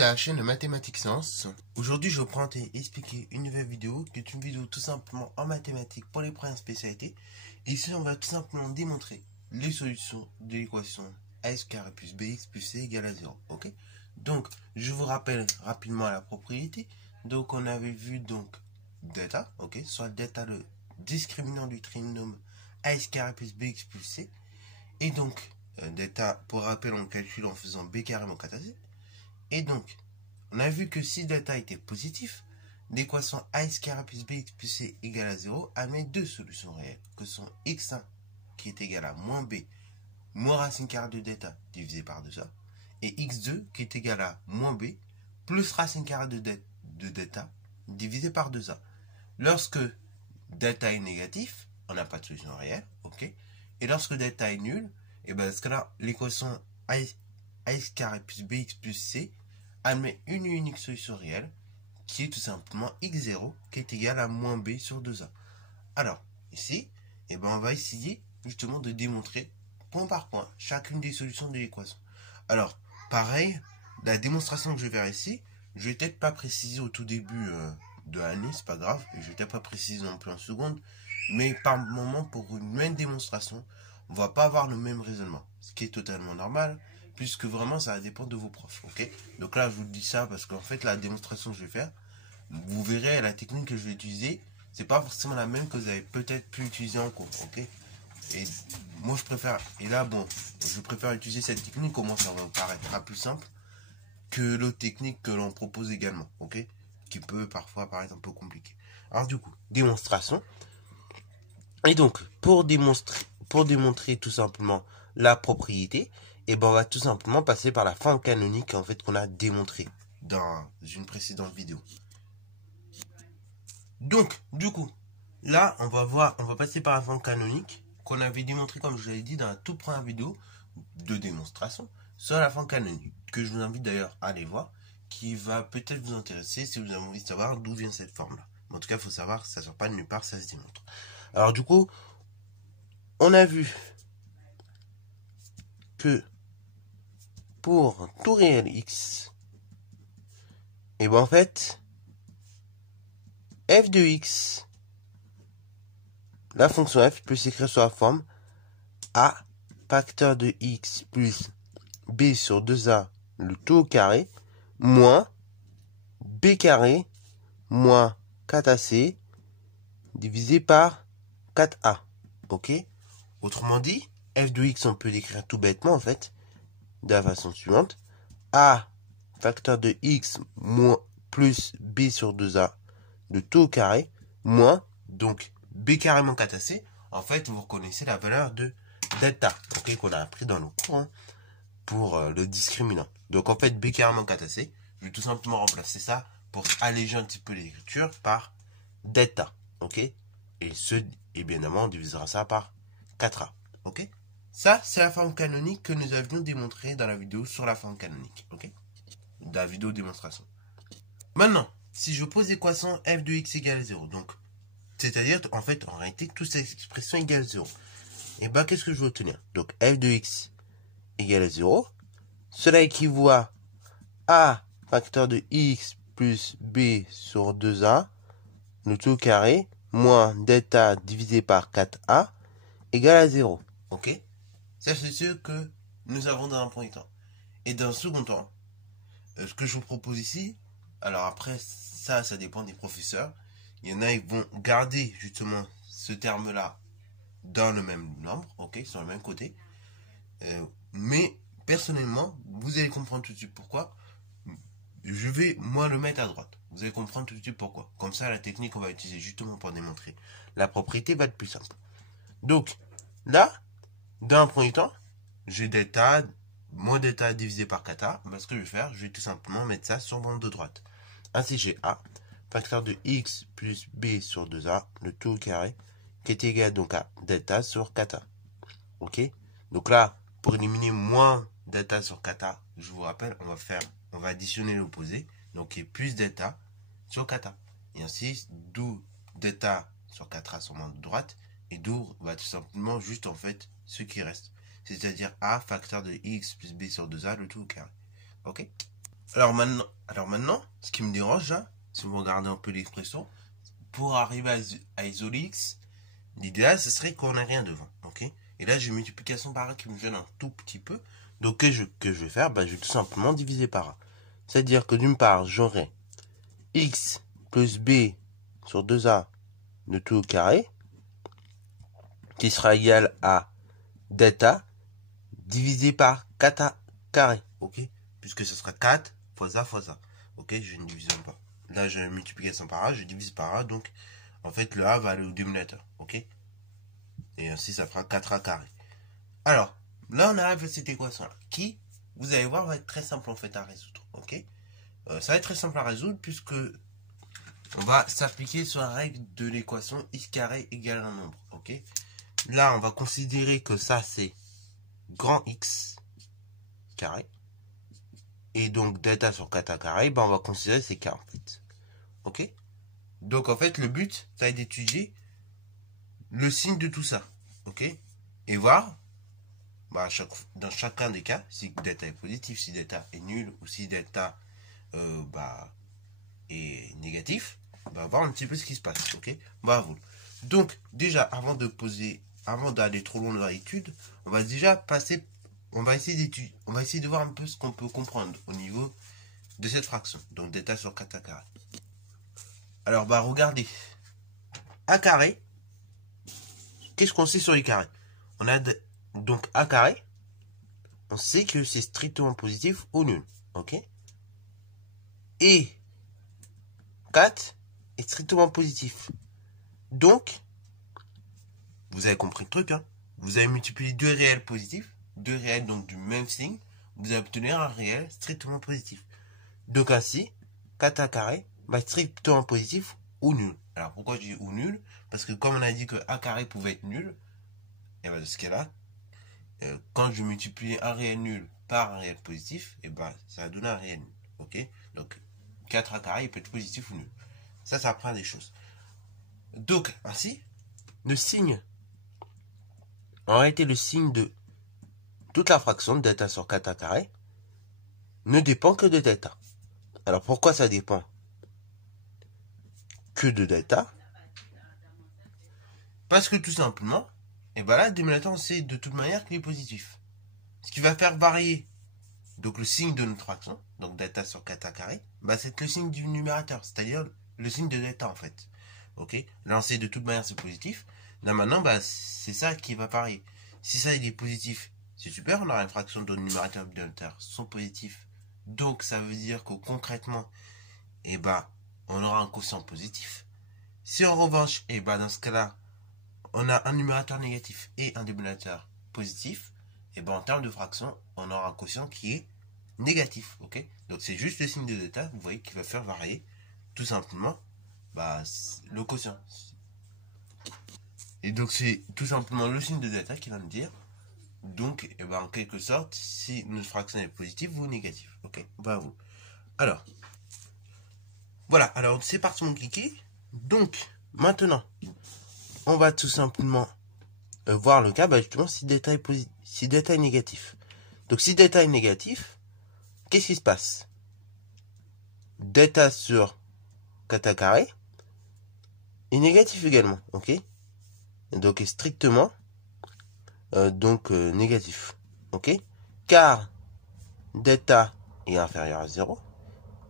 de la chaîne Mathématiques Sciences. Aujourd'hui, je vais prendre et expliquer une nouvelle vidéo qui est une vidéo tout simplement en mathématiques pour les premières spécialités. Ici, on va tout simplement démontrer les solutions de l'équation ax carré plus bx plus c égale à 0. Ok? Donc, je vous rappelle rapidement la propriété. Donc, on avait vu donc delta, ok? Soit delta le discriminant du trinôme ax carré plus bx plus c. Et donc, delta, pour rappel, on calcule en faisant b carré moins 4ac. Et donc, on a vu que si delta était positif, l'équation ax carré plus bx plus c égale à 0 admet deux solutions réelles, que sont x1 qui est égal à moins b moins racine carrée de delta divisé par 2a, et x2 qui est égal à moins b plus racine carrée de delta divisé par 2a. Lorsque delta est négatif, on n'a pas de solution réelle, ok? Et lorsque delta est nul, et bien dans ce cas-là, l'équation ax carré plus bx plus c admet une unique solution réelle, qui est tout simplement x0, qui est égal à moins b sur 2a. Alors, ici, et ben on va essayer justement de démontrer point par point chacune des solutions de l'équation. Alors, pareil, la démonstration que je vais faire ici, je vais peut-être pas préciser au tout début de l'année, c'est pas grave, et je vais peut-être pas préciser non plus en seconde, mais par moment, pour une même démonstration, on va pas avoir le même raisonnement, ce qui est totalement normal, puisque vraiment ça va dépendre de vos profs, ok? Donc là, je vous dis ça parce qu'en fait, la démonstration que je vais faire, vous verrez la technique que je vais utiliser, c'est pas forcément la même que vous avez peut-être pu utiliser en cours, ok? Et moi je préfère, et là bon, je préfère utiliser cette technique, comment ça va vous paraître plus simple que l'autre technique que l'on propose également, ok? Qui peut parfois paraître un peu compliqué. Alors du coup, démonstration. Et donc, pour démontrer tout simplement la propriété, et ben on va tout simplement passer par la forme canonique en fait qu'on a démontré dans une précédente vidéo. Donc, du coup, là, on va passer par la forme canonique qu'on avait démontré, comme je vous l'avais dit, dans la toute première vidéo de démonstration, sur la forme canonique, que je vous invite d'ailleurs à aller voir, qui va peut-être vous intéresser si vous avez envie de savoir d'où vient cette forme-là. Mais en tout cas, il faut savoir que ça ne sort pas de nulle part, ça se démontre. Alors du coup, on a vu que pour tout réel x, et ben en fait, f de x, la fonction f peut s'écrire sous la forme a facteur de x plus b sur 2a le tout au carré moins b carré moins 4ac divisé par 4a. Ok? Autrement dit, f de x on peut l'écrire tout bêtement en fait de la façon suivante. A facteur de x moins plus b sur 2a le tout au carré moins donc b carré moins 4ac. En fait, vous reconnaissez la valeur de delta, ok, qu'on a appris dans le cours hein, pour le discriminant. Donc en fait, b carré moins 4ac, je vais tout simplement remplacer ça pour alléger un petit peu l'écriture par delta, ok? Et bien évidemment, on divisera ça par 4a, ok? Ça, c'est la forme canonique que nous avions démontrée dans la vidéo sur la forme canonique, ok? Dans la vidéo démonstration. Maintenant, si je pose l'équation f de x égale 0, donc, c'est-à-dire, en fait, en réalité, toute cette expression égale 0. Et ben, qu'est-ce que je vais obtenir? Donc, f de x égale 0. Cela équivaut à a facteur de x plus b sur 2a, le tout au carré, moins delta divisé par 4a, égale à 0. Ok? Ça, c'est ce que nous avons dans un premier temps. Et dans un second temps, ce que je vous propose ici, alors après, ça dépend des professeurs. Il y en a, ils vont garder justement ce terme-là dans le même nombre, ok, sur le même côté. Mais personnellement, vous allez comprendre tout de suite pourquoi. Je vais, moi, le mettre à droite. Vous allez comprendre tout de suite pourquoi. Comme ça, la technique qu'on va utiliser justement pour démontrer la propriété va être plus simple. Donc, là, dans un premier temps, j'ai delta, moins delta divisé par 4a. Ben, ce que je vais faire, je vais tout simplement mettre ça sur bande de droite. Ainsi, j'ai a, facteur de x plus b sur 2a, le tout au carré, qui est égal donc à delta sur 4a. Ok? Donc là, pour éliminer moins delta sur 4a, je vous rappelle, on va additionner l'opposé, donc qui est plus delta sur 4a. Et ainsi, d'où delta sur 4a sur bande de droite, et d'où va tout simplement juste en fait ce qui reste. C'est-à-dire a facteur de x plus b sur 2a, le tout au carré. Ok? Alors maintenant, ce qui me dérange là, si vous regardez un peu l'expression, pour arriver à isoler x, l'idéal ce serait qu'on n'ait rien devant, ok. Et là j'ai une multiplication par A qui me gêne un tout petit peu. Donc que je vais faire, je vais tout simplement diviser par A. C'est-à-dire que d'une part j'aurai x plus b sur 2a de tout au carré, qui sera égal à delta divisé par 4a carré, ok. Puisque ce sera 4 fois ça. Ok, je ne divise pas. Là, j'ai une multiplication par A, je divise par A, donc en fait le A va aller au dénominateur, ok. Et ainsi ça fera 4A carré. Alors, là on arrive à cette équation-là, qui, vous allez voir, va être très simple en fait à résoudre, ok. Ça va être très simple à résoudre puisque on va s'appliquer sur la règle de l'équation x carré égale un nombre, ok. Là, on va considérer que ça c'est grand X carré. Et donc delta sur 4A carré, on va considérer ces cas en fait. Ok. Donc en fait le but, ça va être d'étudier le signe de tout ça. Ok. Et voir dans chacun des cas, si delta est positif, si delta est nul, ou si delta est négatif, voir un petit peu ce qui se passe. Ok. Bravo. Donc déjà, avant d'aller trop loin dans l'étude, on va déjà passer, on va essayer de voir un peu ce qu'on peut comprendre au niveau de cette fraction. Donc delta sur 4A carré. Alors regardez. A carré, qu'est-ce qu'on sait sur les carrés? On a donc A carré, on sait que c'est strictement positif ou nul. Ok. Et 4 est strictement positif. Donc, vous avez compris le truc, hein. Vous avez multiplié deux réels positifs, deux réels donc du même signe, vous allez obtenir un réel strictement positif. Donc ainsi, 4A carré va être strictement positif ou nul. Alors pourquoi je dis ou nul? Parce que comme on a dit que A carré pouvait être nul, et dans ce cas-là, quand je multiplie un réel nul par un réel positif, ça va donner un réel nul. Ok. Donc 4A carré, il peut être positif ou nul. Ça apprend des choses. Donc ainsi, le signe, en réalité le signe de toute la fraction de delta sur 4A carré ne dépend que de delta. Alors pourquoi ça dépend que de delta? Parce que tout simplement, là, le dénominateur, on sait de toute manière qu'il est positif. Ce qui va faire varier donc le signe de notre fraction, donc delta sur 4A carré, c'est le signe du numérateur, c'est-à-dire le signe de delta en fait. Ok. Là, on sait de toute manière c'est positif. Là maintenant, c'est ça qui va varier. Si ça il est positif, c'est super, on aura une fraction dont le numérateur et le dénominateur sont positifs. Donc ça veut dire que concrètement, on aura un quotient positif. Si en revanche, dans ce cas-là, on a un numérateur négatif et un dénominateur positif, en termes de fraction, on aura un quotient qui est négatif, ok. Donc c'est juste le signe de delta, vous voyez, qui va faire varier tout simplement le quotient. Et donc c'est tout simplement le signe de delta qui va me dire, donc en quelque sorte, si notre fraction est positive ou négative, ok. Bravo. Alors, voilà, alors c'est parti mon kiki. Donc, maintenant, on va tout simplement voir le cas, justement, si delta est positif, si delta est négatif. Donc si delta est négatif, qu'est-ce qui se passe? Delta sur 4A carré est négatif également, ok. Donc est strictement négatif, ok. Car delta est inférieur à 0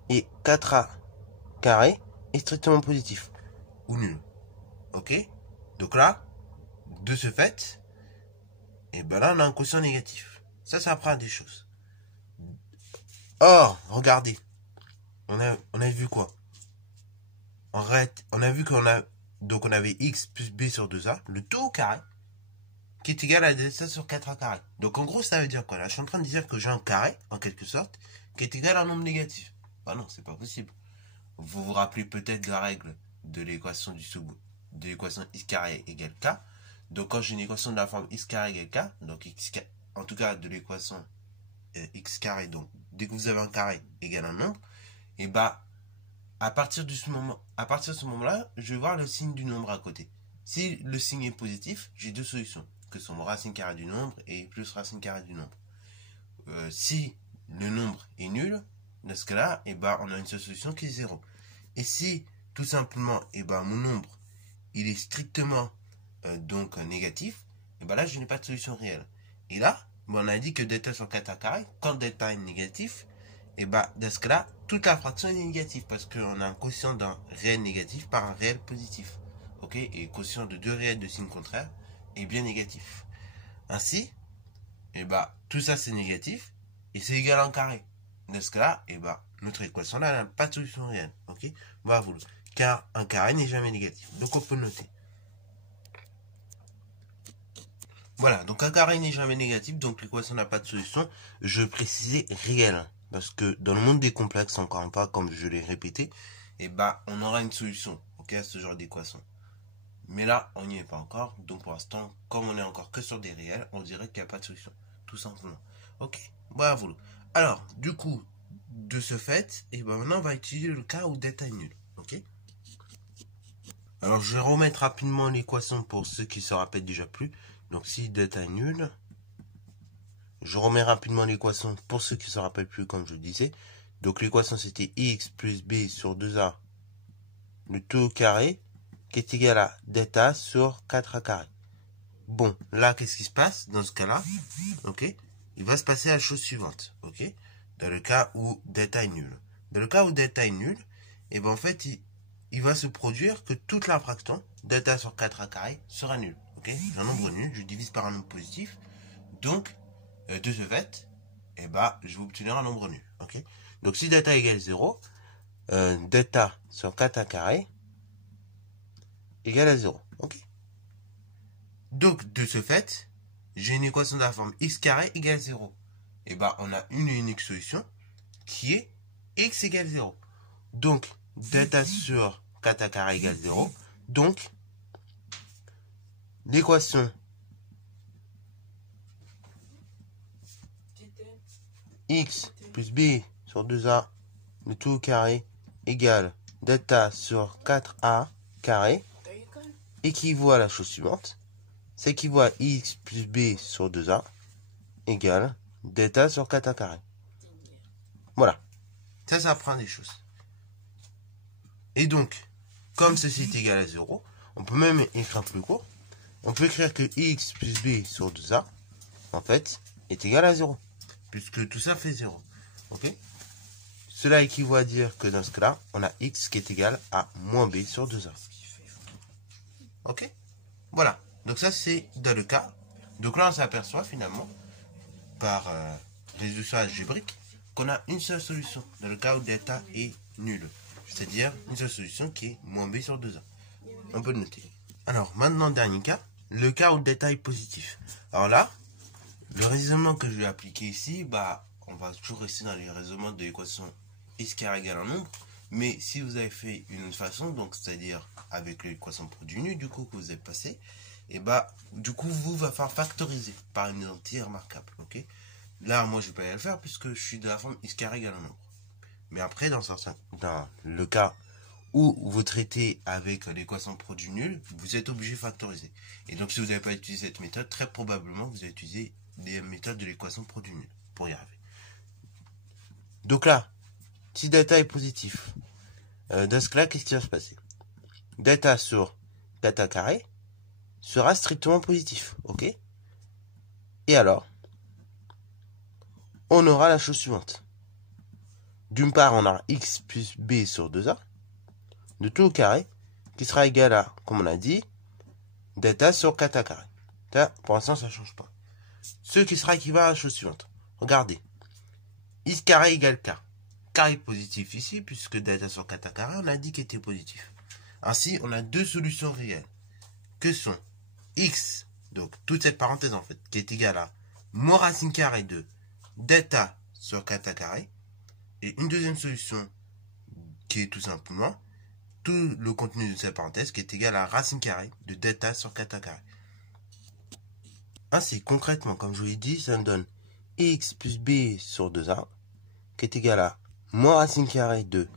et 4A carré est strictement positif ou nul, ok. Donc là, de ce fait, là on a un quotient négatif. Ça apprend des choses. Or, regardez, on a vu quoi? On a vu on avait x plus b sur 2a, le tout au carré, qui est égal à delta sur 4a carré. Donc en gros, ça veut dire quoi? Là, je suis en train de dire que j'ai un carré, en quelque sorte, qui est égal à un nombre négatif. Non, c'est pas possible. Vous vous rappelez peut-être de la règle de l'équation de l'équation x carré égale k. Donc quand j'ai une équation de la forme x carré égale k, donc en tout cas de l'équation x carré, donc dès que vous avez un carré égale un nombre, à partir de ce moment-là, je vais voir le signe du nombre à côté. Si le signe est positif, j'ai deux solutions, que sont racine carrée du nombre et plus racine carrée du nombre. Si le nombre est nul, dans ce cas-là, on a une seule solution qui est 0. Et si, tout simplement, mon nombre, il est strictement donc négatif, là, je n'ai pas de solution réelle. Et là, on a dit que delta sur 4 carré, quand delta est négatif, dans ce cas-là, toute la fraction est négative parce qu'on a un quotient d'un réel négatif par un réel positif. Ok? Et quotient de deux réels de signe contraire est bien négatif. Ainsi, tout ça c'est négatif et c'est égal à un carré. Dans ce cas-là, notre équation là n'a pas de solution réelle. Ok? Voilà, car un carré n'est jamais négatif. Donc on peut noter. Voilà, donc un carré n'est jamais négatif, donc l'équation n'a pas de solution. Je précisais réel, parce que dans le monde des complexes, encore une fois, comme je l'ai répété, on aura une solution, ok, à ce genre d'équation. Mais là, on n'y est pas encore, donc pour l'instant, comme on est encore que sur des réels, on dirait qu'il n'y a pas de solution, tout simplement. Ok, voilà. Alors, du coup, de ce fait, maintenant on va utiliser le cas où delta est nul, ok. Alors, je vais remettre rapidement l'équation pour ceux qui se rappellent déjà plus. Donc, si delta est nul, je remets rapidement l'équation pour ceux qui ne se rappellent plus, comme je le disais. Donc, l'équation, c'était x plus b sur 2a, le tout au carré, qui est égal à delta sur 4a carré. Bon, là, qu'est-ce qui se passe dans ce cas-là? Ok, il va se passer la chose suivante. Ok, dans le cas où delta est nul. Dans le cas où delta est nul, en fait, il va se produire que toute la fraction, delta sur 4a carré, sera nulle. Ok, j'ai un nombre nul, je divise par un nombre positif. Donc, de ce fait, je vais obtenir un nombre nul. Ok, donc si delta égale 0, delta sur 4a carré égale à 0. Ok, donc de ce fait, j'ai une équation de la forme x carré égale 0. On a une unique solution qui est x égale 0. Donc, delta sur 4a carré égale 0. Donc, l'équation x plus b sur 2a, le tout au carré, égale delta sur 4a carré, équivaut à la chose suivante. Ça équivaut à x plus b sur 2a, égale delta sur 4a carré. Voilà. Ça apprend des choses. Et donc, comme ceci est égal à 0, on peut même écrire plus court. On peut écrire que x plus b sur 2a, en fait, est égal à 0. Puisque tout ça fait 0. Ok? Cela équivaut à dire que dans ce cas-là, on a x qui est égal à moins b sur 2a. Ok? Voilà. Donc ça, c'est dans le cas. Donc là, on s'aperçoit finalement, par résolution algébrique, qu'on a une seule solution dans le cas où delta est nul. C'est-à-dire une seule solution qui est moins b sur 2a. On peut le noter. Alors, maintenant, dernier cas, le cas où delta est positif. Alors là, le raisonnement que je vais appliquer ici, on va toujours rester dans les raisonnements de l'équation x carré égale un nombre. Mais si vous avez fait une autre façon, donc c'est-à-dire avec l'équation produit nu, du coup, que vous avez passé, du coup, vous va falloir factoriser par une identité remarquable. Ok? Là, moi, je ne vais pas le faire puisque je suis de la forme x carré égale un nombre. Mais après, dans le cas où vous traitez avec l'équation produit nul, vous êtes obligé de factoriser. Et donc, si vous n'avez pas utilisé cette méthode, très probablement, vous allez utiliser des méthodes de l'équation produit nul pour y arriver. Donc là, si delta est positif, dans ce cas-là, qu'est-ce qui va se passer? Delta sur delta carré sera strictement positif, ok? Et alors, on aura la chose suivante. D'une part, on a x plus b sur 2a, de tout au carré, qui sera égal à, comme on a dit, delta sur 4a carré. Ça, pour l'instant, ça ne change pas. Ce qui sera équivalent à la chose suivante. Regardez. X carré égale k. K est positif ici, puisque delta sur 4a carré, on a dit qu'il était positif. Ainsi, on a deux solutions réelles, que sont x, donc toute cette parenthèse en fait, qui est égale à moins racine carrée de delta sur 4a carré, et une deuxième solution qui est tout simplement tout le contenu de cette parenthèse qui est égal à racine carrée de delta sur 4a carré. Ainsi, concrètement, comme je vous l'ai dit, ça me donne x plus b sur 2a qui est égal à moins racine carrée de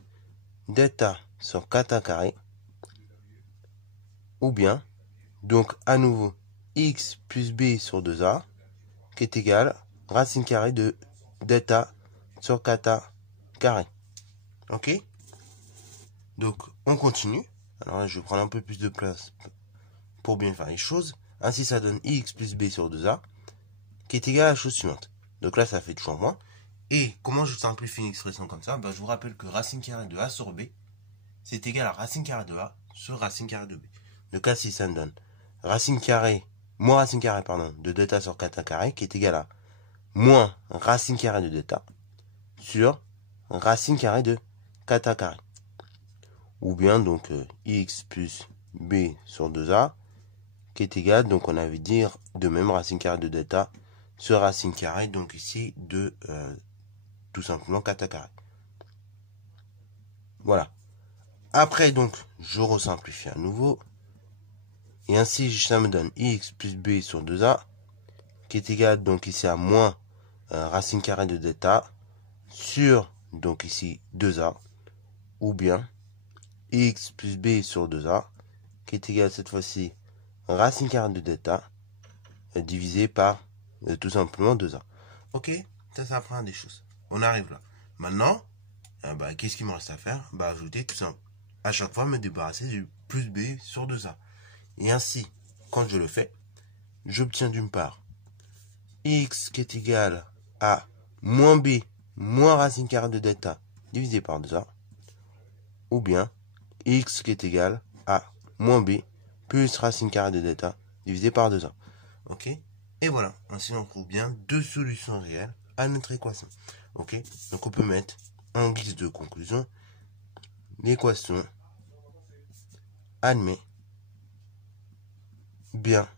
delta sur 4a carré, ou bien, donc à nouveau, x plus b sur 2a qui est égal à racine carrée de delta sur 4a carré. Ok? Donc, on continue. Alors là, je vais prendre un peu plus de place pour bien faire les choses. Ainsi, ça donne x plus b sur 2a, qui est égal à la chose suivante. Donc là, ça fait toujours moins. Et comment je simplifie une expression comme ça? Je vous rappelle que racine carrée de a sur b, c'est égal à racine carrée de a sur racine carrée de b. Donc là, si ça me donne racine carrée, moins racine carrée, pardon, de delta sur 4a carré, qui est égal à moins racine carrée de delta sur racine carrée de 4a carré. Ou bien donc x plus b sur 2a, qui est égal, donc on avait dit de même racine carrée de delta sur racine carrée, donc ici de tout simplement 4a carré. Voilà. Après donc, je resimplifie à nouveau. Et ainsi, ça me donne x plus b sur 2a, qui est égal donc ici à moins racine carrée de delta sur, donc ici, 2a, ou bien x plus b sur 2a, qui est égal cette fois-ci racine carrée de delta, divisé par tout simplement 2a. Ok, ça apprend des choses. On arrive là. Maintenant, qu'est-ce qu'il me reste à faire? Ajouter tout ça. À chaque fois, me débarrasser du plus b sur 2a. Et ainsi, quand je le fais, j'obtiens d'une part x qui est égal à moins b moins racine carrée de delta divisé par 2a, ou bien x qui est égal à moins b plus racine carrée de delta divisé par 2a. Ok? Et voilà, ainsi on trouve bien deux solutions réelles à notre équation. Ok? Donc on peut mettre en guise de conclusion l'équation admet bien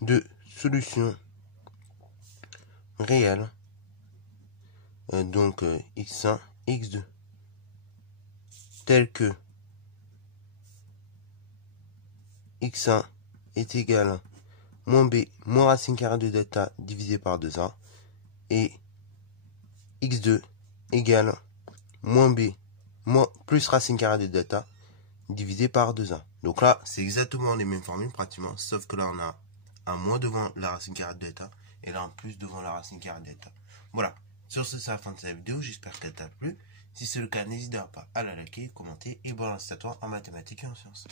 deux solutions réelles, donc x1, x2, telles que x1 est égal à moins b moins racine carrée de delta divisé par 2a, et x2 égale moins b moins plus racine carrée de delta divisé par 2a. Donc là, c'est exactement les mêmes formules pratiquement, sauf que là on a un moins devant la racine carrée de delta et là un plus devant la racine carrée de delta. Voilà, sur ce, c'est la fin de cette vidéo, j'espère qu'elle t'a plu. Si c'est le cas, n'hésite pas à la liker, commenter et bon incitatoire en mathématiques et en sciences.